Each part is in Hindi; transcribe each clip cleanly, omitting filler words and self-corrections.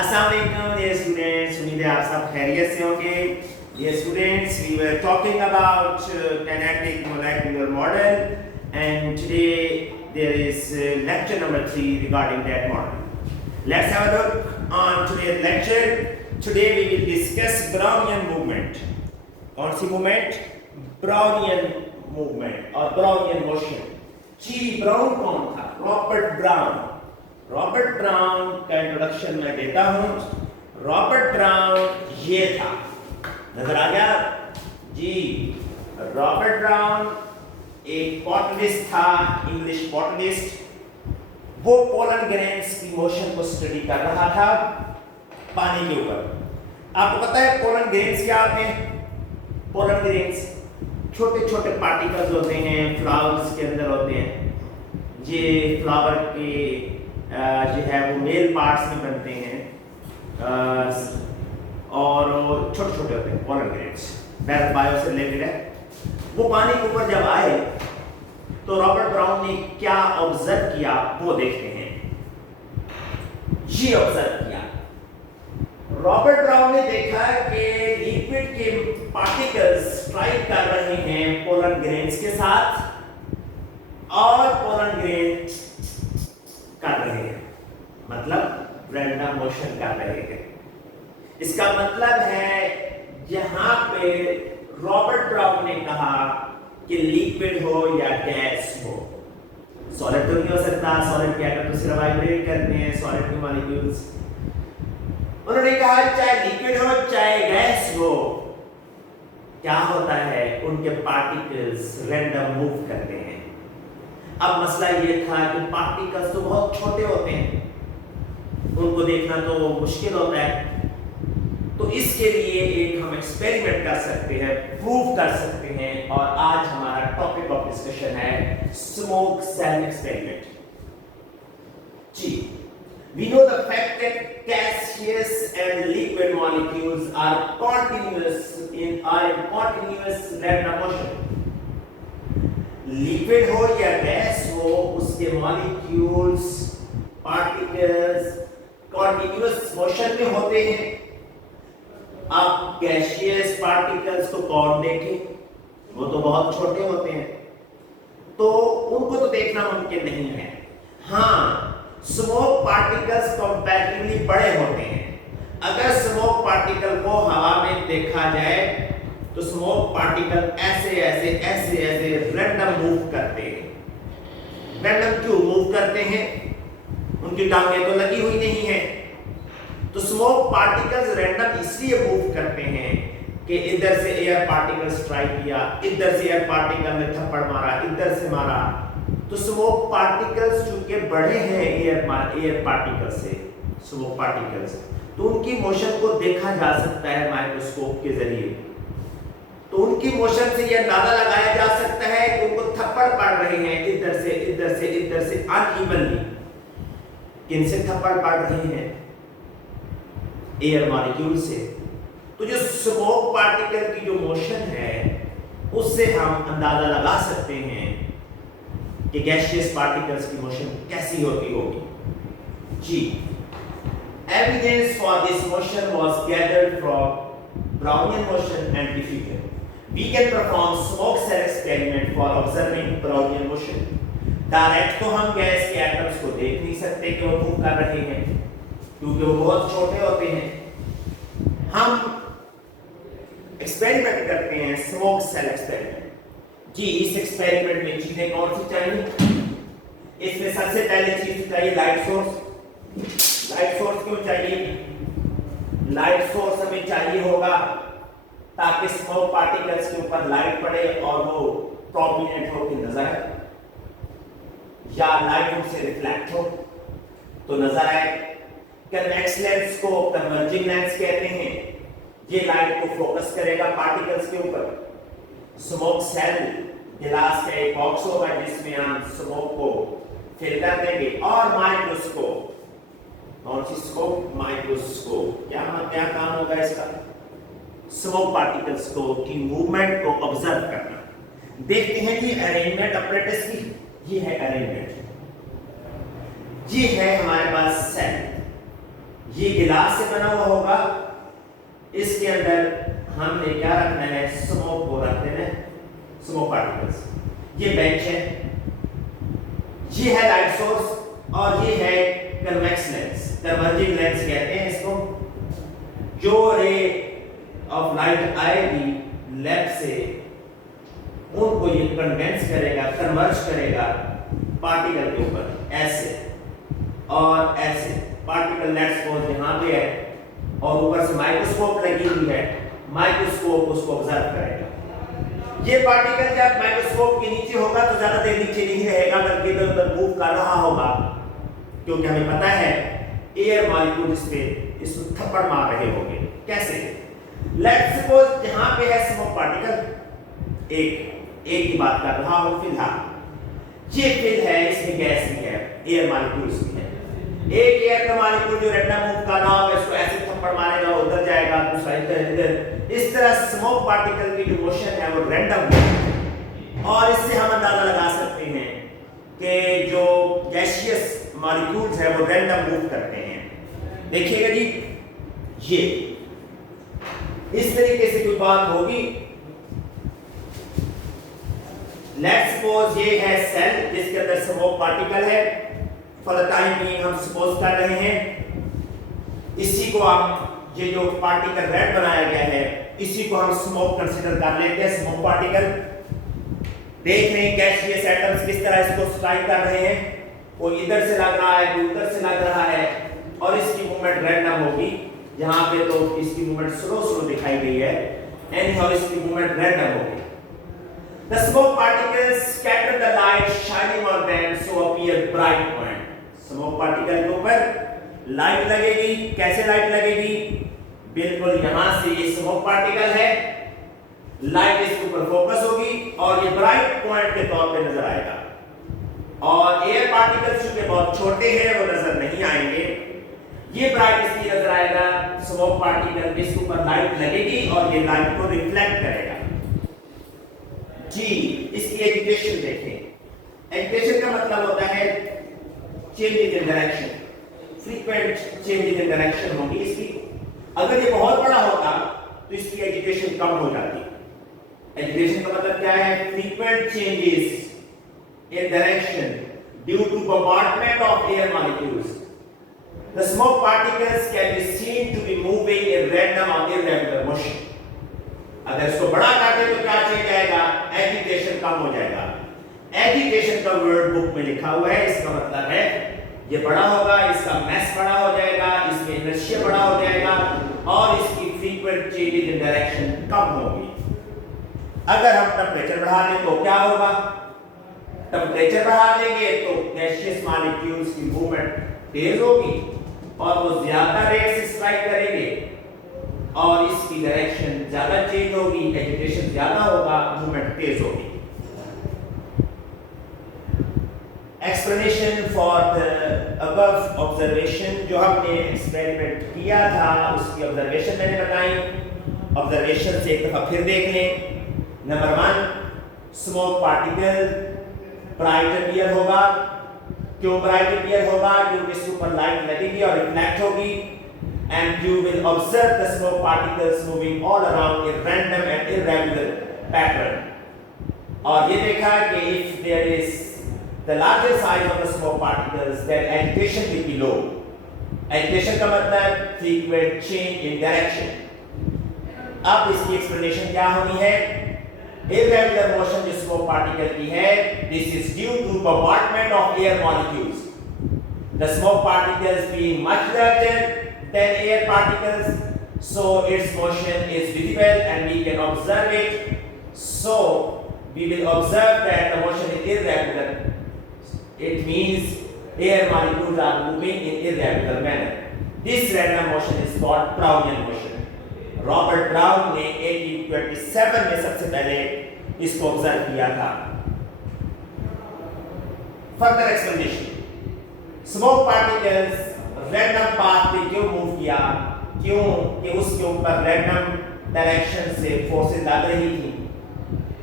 अस्सलाम वालेकुम dear students, उम्मीद है आप सब खैरियत से होंगे. Dear students, we were talking about kinetic molecular model, and today there is lecture number 3 regarding that model. Let's have a look on today's lecture. Today we will discuss Brownian movement. कौन सी movement? Brownian movement और Brownian motion. जी ब्राउन कौन था? Robert brown. रॉबर्ट ब्राउन का इंट्रोडक्शन मैं देता हूं. रॉबर्ट ब्राउन ये था, नजर आ गया जी. रॉबर्ट ब्राउन एक बॉटनिस्ट था, इंग्लिश बॉटनिस्ट. वो पोलन ग्रेन्स की मोशन को स्टडी कर रहा था पानी के ऊपर. आपको पता है पोलन ग्रेन्स क्या होते हैं? पोलन ग्रेन्स छोटे छोटे पार्टिकल्स होते हैं, फ्लावर्स के अंदर होते हैं. ये फ्लावर के जो है वो मेल पार्ट्स में बनते हैं और छोटे छोटे होते हैं पोलन ग्रेन्स. बायो से रिलेटेड है. वो पानी के ऊपर जब आए तो रॉबर्ट ब्राउन ने क्या ऑब्जर्व किया वो देखते हैं. ये ऑब्जर्व किया रॉबर्ट ब्राउन ने देखा कि लिक्विड के पार्टिकल्स स्ट्राइक कर रहे हैं पोलन ग्रेन्स के साथ और पोलन ग्रेन कर रहे हैं, मतलब रैंडम मोशन कर रहे हैं. इसका मतलब है यहां पे रॉबर्ट ब्राउन ने कहा कि लिक्विड हो या गैस हो, सॉलिड तो नहीं हो सकता. सॉलिड के एटम तो सिर्फ वाइब्रेट करते हैं, सॉलिड के मॉलिक्यूल्स. उन्होंने कहा चाहे लिक्विड हो चाहे गैस हो, क्या होता है उनके पार्टिकल्स रैंडम मूव करते हैं. अब मसला ये था कि पार्टिकल्स तो बहुत छोटे होते हैं, उनको देखना तो मुश्किल होता है. तो इसके लिए एक हम एक्सपेरिमेंट कर सकते हैं, प्रूव कर सकते हैं. और आज हमारा टॉपिक ऑफ डिस्कशन है स्मोक सेल एक्सपेरिमेंट. जी, we know the fact that gaseous and liquid molecules are in continuous random motion. Liquid हो या गैस हो, उसके मॉलिक्यूल्स पार्टिकल्स कॉन्टिन्यूअस मोशन में होते हैं. आप गैसियस पार्टिकल्स को कौन देखें, वो तो बहुत छोटे होते हैं, तो उनको तो देखना मुमकिन नहीं है. हाँ, स्मोक पार्टिकल्स कंपैरेटिवली बड़े होते हैं. अगर स्मोक पार्टिकल को हवा में देखा जाए तो स्मोक पार्टिकल ऐसे ऐसे ऐसे ऐसे रैंडम मूव करते हैं. रैंडम क्यों मूव करते हैं? उनकी टांगें तो लगी हुई नहीं है. तो स्मोक पार्टिकल्स रैंडम इसलिए मूव करते हैं कि इधर से एयर पार्टिकल स्ट्राइक किया, इधर से एयर पार्टिकल ने थप्पड़ मारा, इधर से मारा. तो स्मोक पार्टिकल्स चूंकि बड़े हैं एयर पार्टिकल से, स्मोक पार्टिकल्स, तो उनकी मोशन को देखा जा सकता है माइक्रोस्कोप के जरिए. तो उनकी मोशन से यह अंदाजा लगाया जा सकता है कि उनको थप्पड़ पड़ रहे हैं इधर से इधर से इधर से अनइवनली. किनसे थप्पड़ पड़ रहे हैं? एयर मॉलिक्यूल से. तो जो स्मोक पार्टिकल की जो मोशन है उससे हम अंदाजा लगा सकते हैं कि गैसियस पार्टिकल्स की मोशन कैसी होती होगी. जी, evidence for this motion was gathered from Brownian motion and diffusion. We can perform smoke cell experiment for observing Brownian motion. Direct तो हम गैस के एटम्स को देख नहीं सकते कि वो मूव कर रहे हैं, क्योंकि वो बहुत छोटे होते हैं. हम एक्सपेरिमेंट करते हैं स्मोक सेल एक्सपेरिमेंट. जी, इस एक्सपेरिमेंट में चीजें कौन सी चाहिए? इसमें सबसे पहले चीज चाहिए लाइट सोर्स. लाइट सोर्स क्यों चाहिए? लाइट सोर्स हमें चाहिए होगा ताकि स्मोक पार्टिकल्स के ऊपर लाइट पड़े और वो प्रोमिनेंट हो के नजर आए, या लाइट उनसे रिफ्लेक्ट हो तो नजर आए. कन्वेक्स लेंस को कन्वर्जिंग लेंस कहते हैं. ये लाइट को फोकस करेगा पार्टिकल्स के ऊपर. स्मोक सेल गिलास का एक बॉक्स होगा जिसमें हम स्मोक को फिल कर देंगे. और माइक्रोस्कोप, कौन सी स्कोप? माइक्रोस्कोप. क्या काम होगा इसका? स्मोक पार्टिकल्स को की मूवमेंट को ऑब्जर्व करना. देखते हैं जी अरेंजमेंट apparatus की. ये है अरेंजमेंट. ये है हमारे पास सेल. ये गिलास से बना हुआ होगा, इसके अंदर हमने क्या रखना है, स्मोक को रख देना है, स्मोक पार्टिकल्स। ये बेंच है, ये है लाइट सोर्स और ये है कन्वेक्स लेंस, कन्वर्जिंग लेंस कहते हैं इसको। जो रे ऑफ लाइट आएगी लैंप से, उनको ये कंडेंस करेगा, कन्वर्ज करेगा पार्टिकल के ऊपर, ऐसे और ऐसे। पार्टिकल लेट्स सपोज यहाँ पे है और ऊपर से माइक्रोस्कोप लगी हुई है, माइक्रोस्कोप उसको ऑब्जर्व करेगा। ये पार्टिकल जब माइक्रोस्कोप के नीचे होगा तो ज्यादा देर नीचे नहीं रहेगा, बल्कि इधर उधर मूव कर रहा होगा, क्योंकि हमें पता है एयर मॉलिक्यूल इस पे इसको थप्पड़ मार रहे होंगे। कैसे? लेट्स सपोज यहाँ पे है स्मोक पार्टिकल, एक की बात कर रहा हूँ फिलहाल। ये फिल है, इसमें गैस भी है, एयर मॉलिक्यूल्स भी है। एक एयर का मॉलिक्यूल जो रैंडम मूव कर रहा होगा, इसको ऐसे थप्पड़ मारेगा, उधर जाएगा, दूसरा इधर। इस तरह स्मोक पार्टिकल की जो मोशन है वो रैंडम है, और इससे हम अंदाजा लगा सकते हैं कि जो गैसियस मॉलिक्यूल्स है वो रैंडम मूव करते हैं। देखिएगा जी, ये इस तरीके से कोई बात होगी। लेट्स सपोज ये है सेल जिसके अंदर स्मोक पार्टिकल है। फॉर द टाइम बीइंग हम सपोज कर रहे हैं इसी को हम, ये जो पार्टिकल रेड बनाया गया है, इसी को हम स्मोक कंसीडर कर लेते हैं, स्मोक पार्टिकल। देख रहे हैं गैसियस एटम्स किस तरह इसको स्ट्राइक कर रहे हैं, कोई इधर से लग रहा है, कोई उधर से लग रहा है, और इसकी मूवमेंट रैंडम होगी। यहाँ पे तो इसकी मूवमेंट स्लो दिखाई गई है, एनीहाउ इसकी मूवमेंट रैंडम होगी। The smoke particles scatter the light shining on them so appear bright point. Smoke particle के ऊपर लाइट लगेगी। कैसे लाइट लगेगी? बिल्कुल यहाँ से ये स्मोक पार्टिकल है, लाइट इसके ऊपर फोकस होगी और ये ब्राइट पॉइंट के तौर पे नजर आएगा। और एयर पार्टिकल्स चूंकि बहुत छोटे हैं वो नजर नहीं आएंगे, ये ब्राइट इसलिए नजर आएगा, स्मोक पार्टिकल इसके ऊपर लाइट लगेगी और ये लाइट को रिफ्लेक्ट करेगा। जी, इसकी एजुकेशन देखें। एजुकेशन का मतलब होता है changes in direction, frequent changes in direction होगी इसकी। अगर ये बहुत बड़ा होता तो इसकी एजुकेशन कम हो जाती। एजुकेशन का मतलब क्या है? Frequent changes in direction due to bombardment of air molecules. The smoke particles can be seen to be moving in random or irregular motion. अगर इसको बड़ा कर दे तो क्या चेंज आएगा? एजिटेशन कम हो जाएगा। एजिटेशन का वर्ड बुक में लिखा हुआ है, इसका मतलब है ये बड़ा होगा, इसका मैस बड़ा हो जाएगा, इसमें इनर्शिया बड़ा हो जाएगा और इसकी फ्रीक्वेंट चेंजेस इन डायरेक्शन कम होगी। अगर हम टेंपरेचर बढ़ा दें तो क्या होगा? टेंपरेचर बढ़ा देंगे तो गैसियस मॉलिक्यूल्स की मूवमेंट तेज होगी और वो ज्यादा रेट से स्ट्राइक करेंगे और इसकी डायरेक्शन ज्यादा चेंज होगी, एजिटेशन ज्यादा होगा, मूवमेंट तेज होगी। Explanation for the above observation, जो हमने एक्सपेरिमेंट किया था उसकी ऑब्जर्वेशन मैंने बताई। ऑब्जर्वेशन से एक दफा फिर देख लें। Number 1, smoke particle bright appear होगा। क्यों ब्राइट अपीयर होगा? क्योंकि इसके ऊपर लाइट लगेगी और रिफ्लेक्ट होगी। And you will observe the smoke particles moving all around in random and irregular pattern. और ये देखा कि if there is the larger size of the smoke particles, then agitation will be low. Agitation का मतलब frequent change in direction. अब इसकी explanation क्या होनी है? Irregular motion जो smoke particle की है, this is due to bombardment of air molecules. The smoke particles being much larger than air particles, so its motion is visible and we can observe it. So we will observe that the motion is irregular. It means air molecules are moving in irregular manner. This random motion is called Brownian motion. Robert brown ने 1827 में सबसे पहले इसको ऑब्जर्व किया था। Further explanation, smoke particles random path पे क्यों मूव किया? क्यों कि उसके ऊपर रैंडम डायरेक्शन से फोर्सेस लग रही थी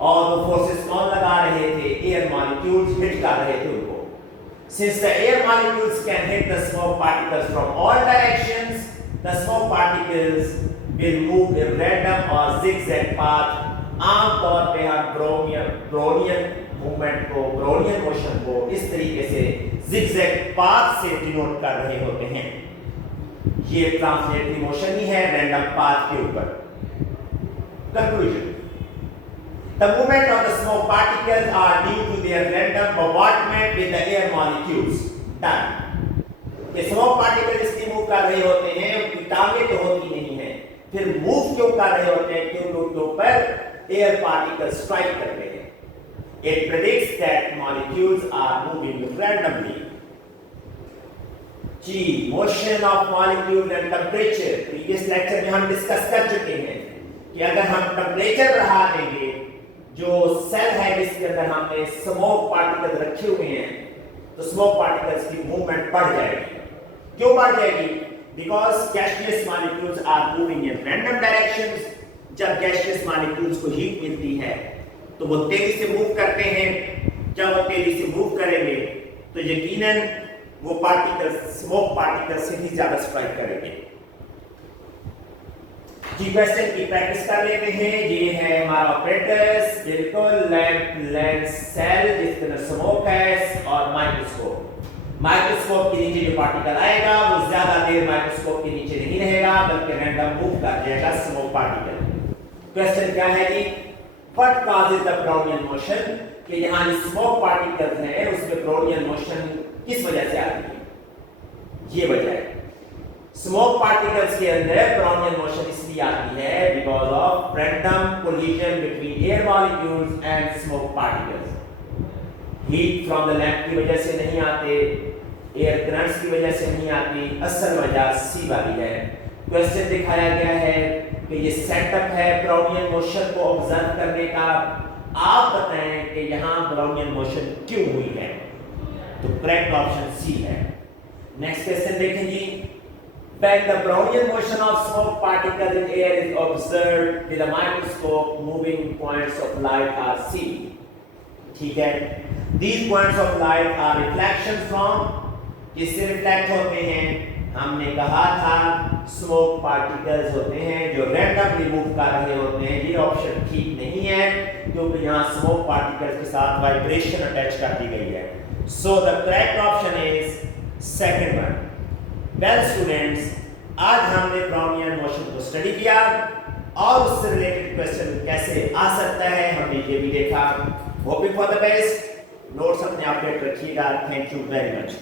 और वो फोर्सेस कौन लगा रहे थे? एयर मॉलिक्यूल्स हिट कर रहे थे उनको। Since the air molecules can hit the smoke particles from all directions, the smoke particles will move in random or zigzag path. आमतौर पे हम ब्रोनियन मूवमेंट को, ब्रोनियन मोशन को इस तरीके से zigzag path से डिनोट कर रहे होते हैं। ये ट्रांसलेटरी मोशन ही है रैंडम पाथ के ऊपर। Conclusion: The movement of the smoke particles are due to their random bombardment with the air molecules. Done. ये स्मोक पार्टिकल इसलिए मूव कर रहे होते हैं, उनकी टांगें तो होती नहीं है, फिर मूव क्यों कर रहे होते हैं? क्योंकि उनके ऊपर एयर पार्टिकल स्ट्राइक कर रहे हैं। It predicts that molecules are moving randomly. जी, motion of molecules and temperature. Previous lecture में हम डिस्कस कर चुके हैं कि अगर हम टेम्परेचर बढ़ा देंगे, जो सेल है जिसके अंदर हमने स्मोक पार्टिकल्स रखे हुए हैं, तो स्मोक पार्टिकल्स की मूवमेंट बढ़ जाएगी। क्यों बढ़ जाएगी? Because gaseous molecules are moving in random directions. जब गैसियस मॉलिक्यूल्स को हीट मिलती है तो वो तेजी से मूव करते हैं। जब वो तेजी से मूव करेंगे तो यकीनन वो पार्टिकल्स स्मोक पार्टिकल्स से भी ज्यादा स्ट्राइक करेंगे। जी, क्वेश्चन की प्रैक्टिस कर लेते हैं। ये है हमारा ऑपरेटर्स, बिल्कुल लैंप लेंस सेल जिसके अंदर स्मोक है, और माइक्रोस्कोप। माइक्रोस्कोप के नीचे जो पार्टिकल आएगा वो ज्यादा देर माइक्रोस्कोप के नीचे नहीं रहेगा, बल्कि रैंडम मूव कर जाएगा स्मोक पार्टिकल। क्वेश्चन क्या है जी? What causes the Brownian motion? कि यहाँ जो स्मोक पार्टिकल्स हैं उसमें ब्राउनियन मोशन किस वजह से आती है? ये वजह है। स्मोक पार्टिकल्स के अंदर ब्राउनियन मोशन इसलिए आती है because of random collision between air molecules and smoke particles. Heat from the lamp की वजह से नहीं आते, एयर करंट्स की वजह से नहीं आती, असल वजह सी वाली है। क्वेश्चन दिखाया गया है कि ये सेटअप है ब्राउनियन मोशन को ऑब्जर्व करने का। आप बताएं कि यहाँ ब्राउनियन मोशन क्यों हुई है? तो करेक्ट ऑप्शन सी है। नेक्स्ट क्वेश्चन देखें जी। When the Brownian motion of smoke particles in air is observed with a microscope, moving points of light are seen. ठीक है? These points of light are reflections from, किससे रिफ्लेक्ट होते हैं? हमने कहा था स्मोक पार्टिकल्स होते हैं जो रैंडमली मूव कर रहे होते हैं। ये ऑप्शन ठीक नहीं है क्योंकि यहाँ स्मोक पार्टिकल्स के साथ वाइब्रेशन अटैच कर दी गई है। So the correct option is second one. Well students, आज हमने ब्राउनियन मोशन को स्टडी किया और उससे रिलेटेड क्वेश्चन कैसे आ सकता है हमने ये भी देखा। Hoping for the best. Notes अपने अपडेट रखिएगा। Thank you very much.